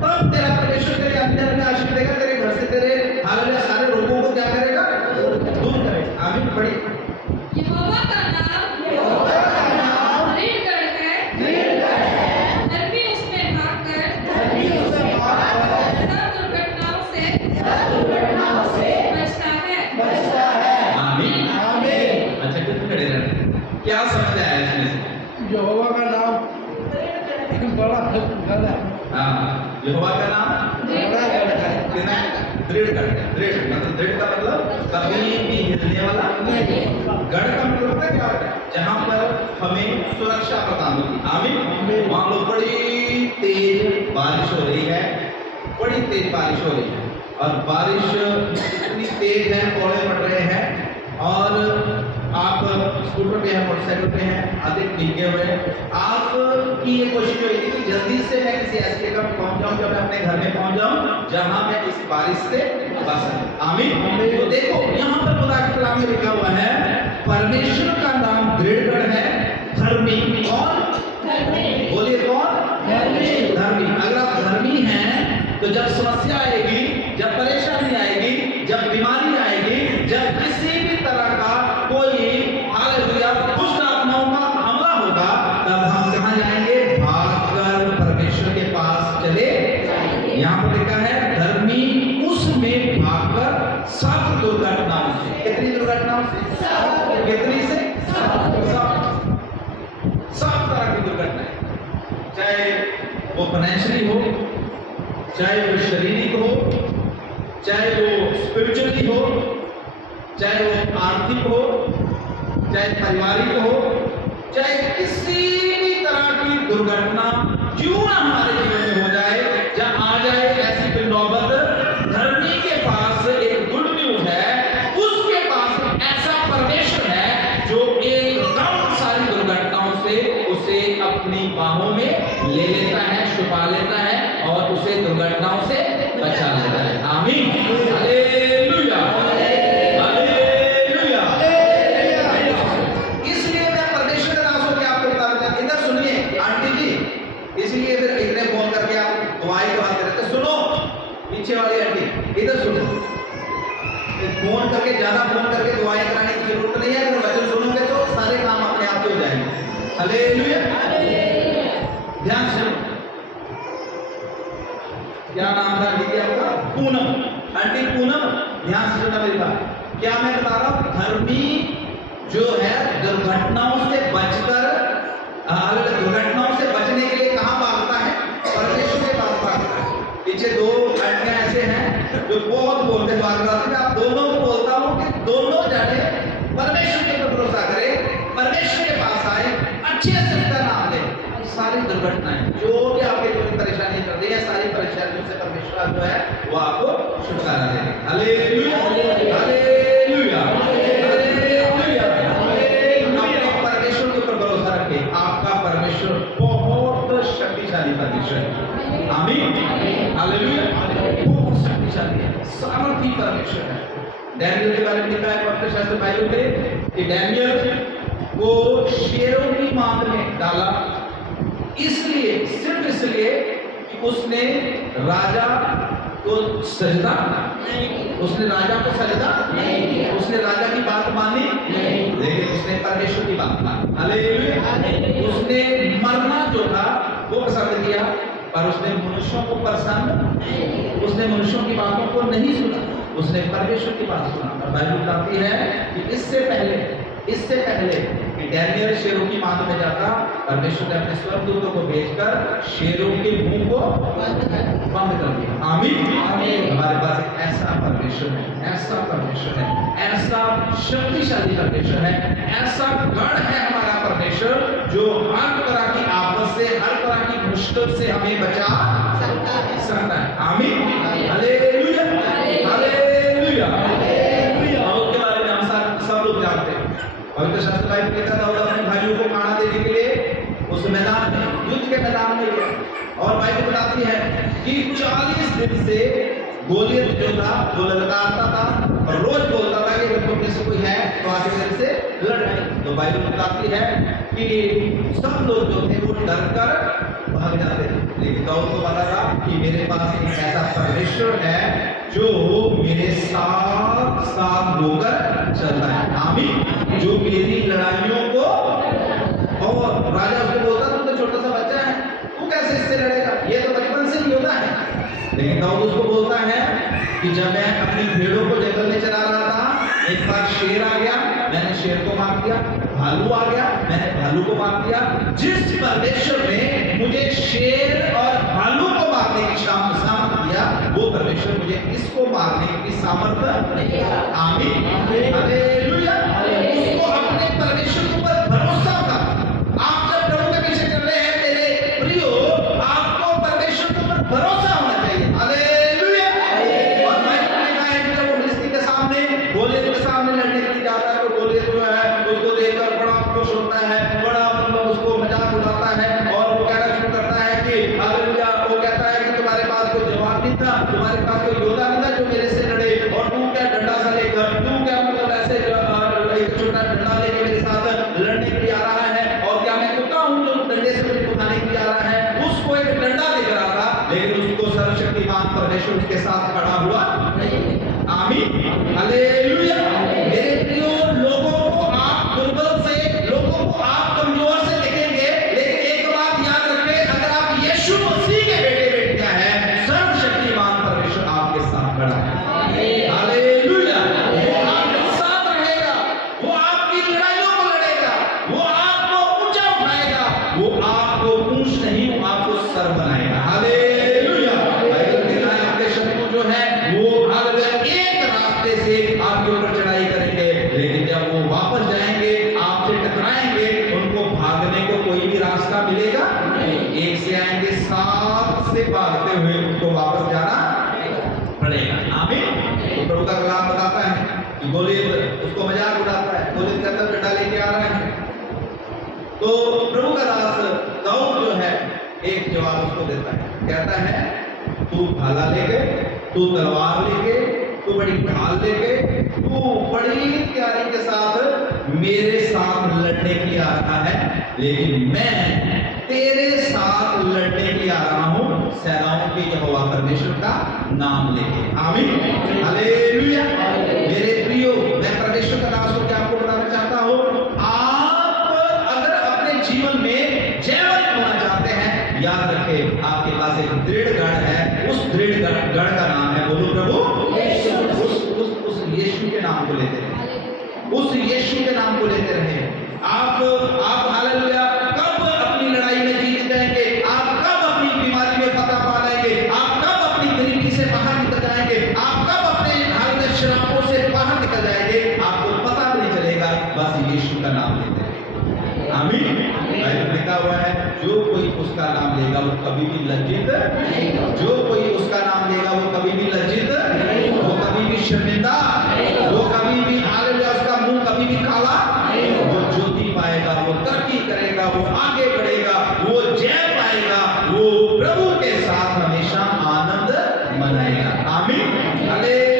तब तेरा परमेश्वर तेरे अंदर में आशीष देगा, तेरे घर से तेरे हालेलुया सारे रोगों को क्या करेगा? दूर करेगा। आमीन। पढ़िए। यहोवा का नाम दृढ़गढ़ है। धर्मी उसमें भागकर सब दुर्घटनाओं से बचता है। आमीन। अच्छा कितने खड़े रहना? क्या समझ आया इसमें से? यहोवा का नाम बड़ा गढ़ है। हाँ, यहोवा का नाम बड़ा गढ़ है। कितना? दृढ़ गढ़ है। दृढ़ मतलब, दृढ़ का मतलब कभी भी हिलने वाला नहीं। गढ़ का मतलब होता है क्या होता है? जहाँ पर हमें सुरक्षा प्रदान होती है। आमीन। मान लो बड़ी तेज बारिश हो रही है, बड़ी तेज बारिश हो रही है, और बारिश इतनी तेज है, कोहरे पड़ रहे हैं, और आप स्कूटर पे हैं, मोटरसाइकिल पे हैं, अधिक भीगे हुए हैं। आपकी ये कोशिश होगी कि जल्दी से मैं किसी ऐसी जगह पर पहुंच जाऊं, जब मैं अपने घर में पहुंच जाऊं जहां मैं इस बारिश से बच सकूं। आमीन। तो देखो यहाँ पर खुदा के कलाम में लिखा हुआ है, परमेश्वर का नाम दृढ़गढ़ है, धर्मी। कौन? बोलिए कौन? धर्मी। अगर आप धर्मी हैं तो जब समस्या आएगी, जब परेशानी आएगी, जब बीमारी आएगी, जब किसी भी तरह का कोई हालेलुया दुष्ट आत्माओं का हमला होगा, तब हम कहाँ जाएंगे? भागकर परमेश्वर के पास चले जाएंगे। यहाँ पर लिखा है, धर्मी उसमें भागकर सब दुर्घटनाओं से। कितनी दुर्घटनाओं से? कितनी से? सब तरह की दुर्घटनाएं, चाहे वो फाइनेंशियली हो, चाहे वो शारीरिक हो, चाहे वो स्पिरिचुअली हो, चाहे वो आर्थिक हो, चाहे पारिवारिक हो, चाहे किसी भी तरह की दुर्घटना क्यों ना हमारे जीवन में हो जाए, जब आ जाए ऐसी कोई नौबत, धर्मी के पास एक गुड न्यूज है, उसके पास ऐसा परमेश्वर है जो एकदम सारी दुर्घटनाओं से उसे अपनी बाहों में ले लेता है, छुपा लेता है, और उसे दुर्घटनाओं से बचा लेता है। आमीन। हालेलुया। हालेलुया। इसलिए मैं परमेश्वर के दासों के आपको बता रहा था, इधर सुनिए आंटी जी, इसलिए फिर इतने फोन करके आप दुआई की बात करते, सुनो पीछे वाली आंटी, इधर सुनो। फोन करके, ज्यादा फोन करके दुआई कराने की जरूरत नहीं है, अगर वचन सुनोगे तो सारे काम अपने आप हो जाएंगे। हालेलुया। ध्यान सुनो। क्या नाम था आंटी आपका? पूनम। आंटी पूनम, ध्यान से सुनना मेरी बात। क्या मैं बता रहा हूं? धर्मी जो है दुर्घटनाओं से बचकर, दुर्घटनाओं से बचने के लिए कहां भागता है? परमेश्वर के पास भागता है। पीछे दो आंटियां ऐसे हैं जो बहुत बोलते भाग रहा था। आप दोनों को बोलता हूं कि दोनों जाने परमेश्वर के ऊपर भरोसा करें, परमेश्वर के पास आए, अच्छे से उसका नाम ले, सारी दुर्घटनाएं जो भी आपके जीवन में परेशानी चल रही है, सारी परेशानियों से परमेश्वर जो है वो आपको छुटकारा देगा। हालेलुया। हालेलुया। हालेलुया। सामर्थी परमेश्वर है। डैनियल के बारे में लिखा है पवित्र शास्त्र बाइबल में कि डैनियल को शेरों की मांद में डाला, इसलिए, सिर्फ इसलिए कि उसने राजा को सजदा नहीं किया, उसने राजा को सजदा नहीं किया, उसने राजा की बात मानी नहीं, लेकिन उसने परमेश्वर की बात मानी। हालेलुया। उसने मरना जो था वो पसंद किया, पर उसने मनुष्यों को पसंद नहीं किया, उसने मनुष्यों की बातों को नहीं सुना, उसने परमेश्वर की बात सुना। और बाइबल बताती है कि इससे पहले कि डैनियल शेरों की मांद में जाता, परमेश्वर ने अपने स्वर्गदूतों को भेजकर शेरों के मुंह को बंद कर दिया। आमीन। हमारे पास एक ऐसा परमेश्वर है, ऐसा परमेश्वर है, ऐसा शक्तिशाली परमेश्वर है, ऐसा गढ़ है हमारा परमेश्वर, जो हर तरह की आपस से, हर तरह की मुश्किल से हमें बचा सकता है। आमीन। Hallelujah, hallelujah. और उसके बारे में हम सब लोग जानते हैं। पवित्र शास्त्र बाइबल कहता था अपने भाइयों को खाना देने के लिए उस मैदान में, युद्ध के मैदान में गया। और बाइबल बताती है कि 40 दिन से गोलियत जो था वो ललकारता था और रोज बोलता था कि अगर तुम में से कोई है तो आगे मेरे से लड़ाई। तो बाइबल बताती है कि सब लोग जो थे वो डर कर भाग जाते थे, लेकिन दाऊद को पता था कि मेरे पास एक ऐसा परमेश्वर है जो मेरे साथ साथ होकर चलता है। आमीन। जो मेरी लड़ाइयों को, और राजा उसको बोलता तू तो छोटा सा बच्चा है, तू कैसे इससे लड़ेगा, ये तो बचपन से ही होता है। लेकिन दाऊद उसको बोलता है कि जब मैं अपनी भेड़ों को जंगल में चरा रहा था, एक बार शेर आ गया, मैंने शेर को मार दिया, भालू आ गया, मैंने भालू को मार दिया। जिस परमेश्वर ने मुझे शेर और भालू को मारने की सामर्थ दिया, वो परमेश्वर मुझे इसको मारने की सामर्थ नहीं दिया। आमीन, हालेलुया। उसको अपने परमेश्वर के ऊपर भरोसा था। आप जब प्रभु के पीछे चल रहे हैं मेरे प्रियो, आपको परमेश्वर के ऊपर भरोसा होना चाहिए। हालेलुया। और मैं देखा है कि जब वो फिलिस्ती के सामने, गोलियत के सामने लड़ने के लिए जाता है, तो गोलियत जो है उसको देखकर बड़ा खुश होता है, बड़ा मतलब उसको मजाक उड़ाता है और वो कहना शुरू करता है कि हालेलुया। वो कहता है कि तुम्हारे पास कोई जवान नहीं था, तुम्हारे पास कोई योद्धा नहीं था जो मेरे से लड़े, और तू क्या डंडा सा लेकर, तू क्या मतलब ऐसे एक छोटा डंडा लेकर मेरे साथ लड़ने के लिए आ रहा है, और क्या मैं कुत्ता हूं जो डंडे से मुझे उठाने के लिए आ रहा है। उसको एक डंडा दिख रहा था, लेकिन उसको सर्वशक्तिमान परमेश्वर उसके साथ खड़ा हुआ नहीं। आमीन, हालेलुया। मेरे प्रियो, लोगों को आप दुर्बल से, लोगों को आप कमजोर से देखेंगे, लेकिन एक बात याद रखें, अगर आप यीशु मसीह के बेटे बेटियां हैं, सर्वशक्तिमान परमेश्वर आपके साथ खड़ा है। हालेलुया। वो आपके साथ रहेगा, वो आपकी लड़ाइयों को लड़ेगा, वो आपको ऊंचा उठाएगा, वो आपको पूंछ नहीं, वो आपको सर बनाएगा। हालेलुया। बाइबल में लिखा है आपके शत्रु जो है वो एक रास्ते से आपके ऊपर चढ़ाई करेंगे, लेकिन जब वो वापस जाएंगे, आपसे टकराएंगे, उनको भागने को कोई भी रास्ता मिलेगा नहीं। एक से आएंगे, 7 से भागते हुए उनको वापस जाना पड़ेगा। आमीन। तो प्रभु का कलाम बताता है कि गोलियत उसको मजाक उड़ाता है, गोलियत का तब डंडा लेके आ रहा है, तो प्रभु का दास दाऊद जो है एक जवाब उसको देता है, कहता है तू भाला लेके, तू तलवार लेके, तू बड़ी ढाल लेके, तू बड़ी तैयारी के साथ मेरे साथ लड़ने के लिए आ रहा है, लेकिन मैं तेरे साथ लड़ने के लिए आ रहा हूं सेनाओं के यहोवा परमेश्वर का नाम लेके। आमीन, हालेलुया। मेरे प्रियो, मैं परमेश्वर का दास होकर आपको बताना चाहता हूं, आप अगर अपने जीवन में जयवंत होना चाहते हैं, याद रखें आपके पास एक दृढ़ गढ़ है, उस दृढ़ गढ़ का नाम है, बोलो प्रभु यीशु। उस यीशु के नाम को लेते रहे, उस यीशु के नाम को लेते रहे। आप हालेलुया कब अपनी लड़ाई में जीत जाएंगे, आप कब अपनी बीमारी में फतह पा लेंगे, आप कब अपनी गरीबी से बाहर निकल जाएंगे, आप कब अपने हालत शराबों से बाहर निकल जाएंगे, आपको पता भी नहीं चलेगा, बस यीशु का नाम लेते रहे। आमीन। बाइबल लिखा हुआ है, जो कोई उसका नाम लेगा वो कभी भी लज्जित नहीं, जो कोई उसका नाम लेगा वो कभी भी लज्जित नहीं, वो कभी भी शर्मिंदा नहीं, वो कभी भी हालेलुया उसका मुंह कभी भी काला नहीं, वो ज्योति पाएगा, वो तरक्की करेगा, वो आगे बढ़ेगा, वो जय पाएगा, वो प्रभु के साथ हमेशा आनंद मनाएगा। आमीन, हालेलुया।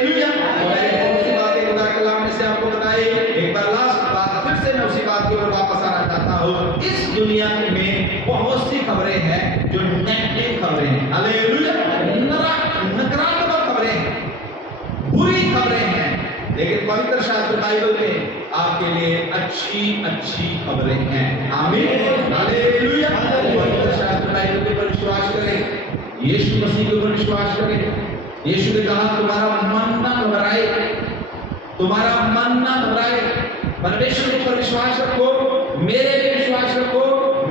पवित्र शास्त्र बाइबल में आपके लिए अच्छी अच्छी खबरें हैं। आमीन, हालेलुया। पवित्र शास्त्र बाइबल के ऊपर विश्वास करें, यीशु मसीह के ऊपर विश्वास करें। यीशु ने कहा तुम्हारा मन ना घबराए, तुम्हारा मन ना घबराए। परमेश्वर के ऊपर विश्वास रखो, मेरे पे विश्वास रखो।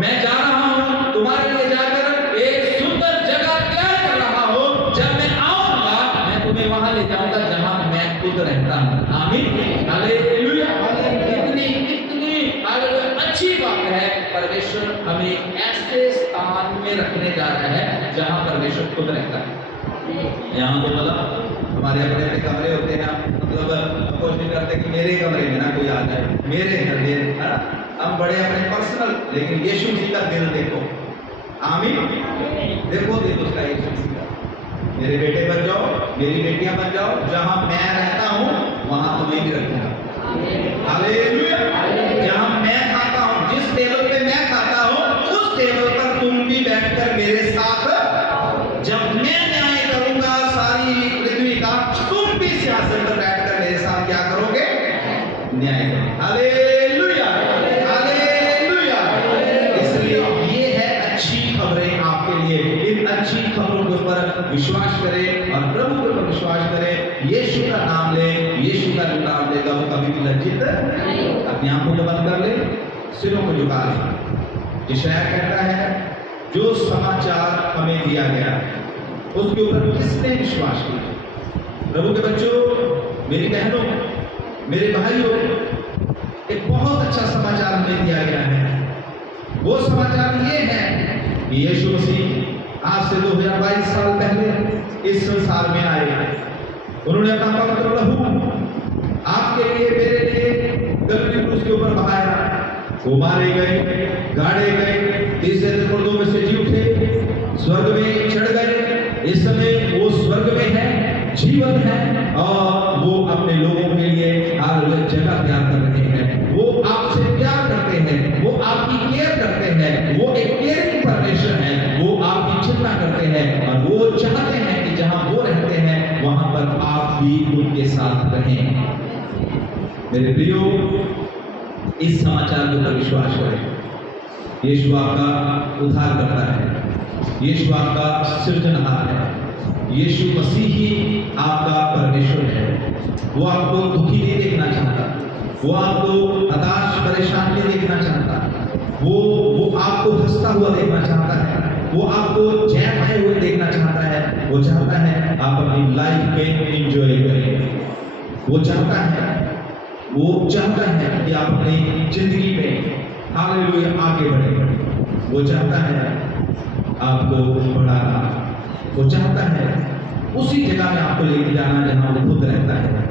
मैं जा रहा हूं तुम्हारे लिए जाकर एक सुंदर जगह तैयार कर रहा हूं। जब मैं आऊंगा मैं तुम्हें वहां ले जाऊंगा जहां मैं खुद रहता हूं। आमीन, हालेलुया। कितनी कितनी अच्छी बात है। परमेश्वर हमें ऐसे स्थान में रखने जा रहा है जहां परमेश्वर खुद रहता है। यहाँ तो मतलब हमारे अपने अपने कमरे होते हैं, मतलब कोशिश करते हैं कि मेरे कमरे में ना कोई आ जाए, मेरे घर में, है ना। हम बड़े अपने पर्सनल, लेकिन यीशु मसीह का दिल देखो। आमीन, देखो दिल उसका यीशु मसीह का। मेरे बेटे बन जाओ, मेरी बेटियां बन जाओ, जहां मैं रहता हूं वहां तुम्हें भी रखना। हालेलुया। जहां मैं खाता हूं, जिस टेबल पे मैं खाता हूं उस टेबल पर तुम भी बैठकर मेरे साथ, जब मैं न्याय करूंगा सारी पृथ्वी का, तुम भी सियासत पर बैठकर मेरे साथ क्या करोगे? न्याय करोगे। Hallelujah, hallelujah. इसलिए ये है अच्छी खबरें आपके लिए। इन अच्छी खबरों के ऊपर विश्वास करें और प्रभु के ऊपर विश्वास करें। यीशु का नाम ले, यीशु का नाम लेगा वो कभी भी लज्जित नहीं। अपनी आंखों को बंद कर ले, सिरों को झुका ले। यशायाह कहता है जो समाचार हमें दिया गया उसके ऊपर किसने विश्वास किया? प्रभु के बच्चों, मेरी बहनों, मेरे भाइयों, एक बहुत अच्छा समाचार हमें दिया गया है। वो समाचार ये है कि यीशु मसीह आज से 2022 साल पहले इस संसार में आए। उन्होंने अपना पवित्र लहू आपके लिए, मेरे लिए गलती क्रूस के ऊपर बहाया। वो मारे गए, गाड़े गए, तीसरे दिन मुर्दों में से जी उठे, स्वर्ग में चढ़ गए। इस समय वो स्वर्ग में है, जीवन है, और वो अपने लोगों के लिए जगह तैयार कर रहे हैं। वो आपसे प्यार करते हैं, वो आपकी केयर करते हैं, वो एक केयरिंग परमेश्वर है। वो आपकी चिंता करते हैं और वो चाहते हैं कि जहां वो रहते हैं वहां पर आप भी उनके साथ रहें। मेरे प्रियो, इस समाचार के ऊपर विश्वास करें। यीशु आपका उद्धार करता है, यीशु आपका सृजनहार है, यीशु मसीह ही आपका परमेश्वर है। वो आपको दुखी नहीं देखना चाहता, वो आपको हताश परेशान नहीं देखना चाहता, वो आपको हंसता हुआ देखना चाहता है, वो आपको जय पाए हुए देखना चाहता है। वो चाहता है आप अपनी लाइफ में एंजॉय करें। वो चाहता है कि आप अपनी जिंदगी में हालेलुया आगे बढ़े। वो चाहता है आपको बढ़ाना, वो चाहता है उसी जगह में आपको लेके जाना जहां वो खुद रहता है।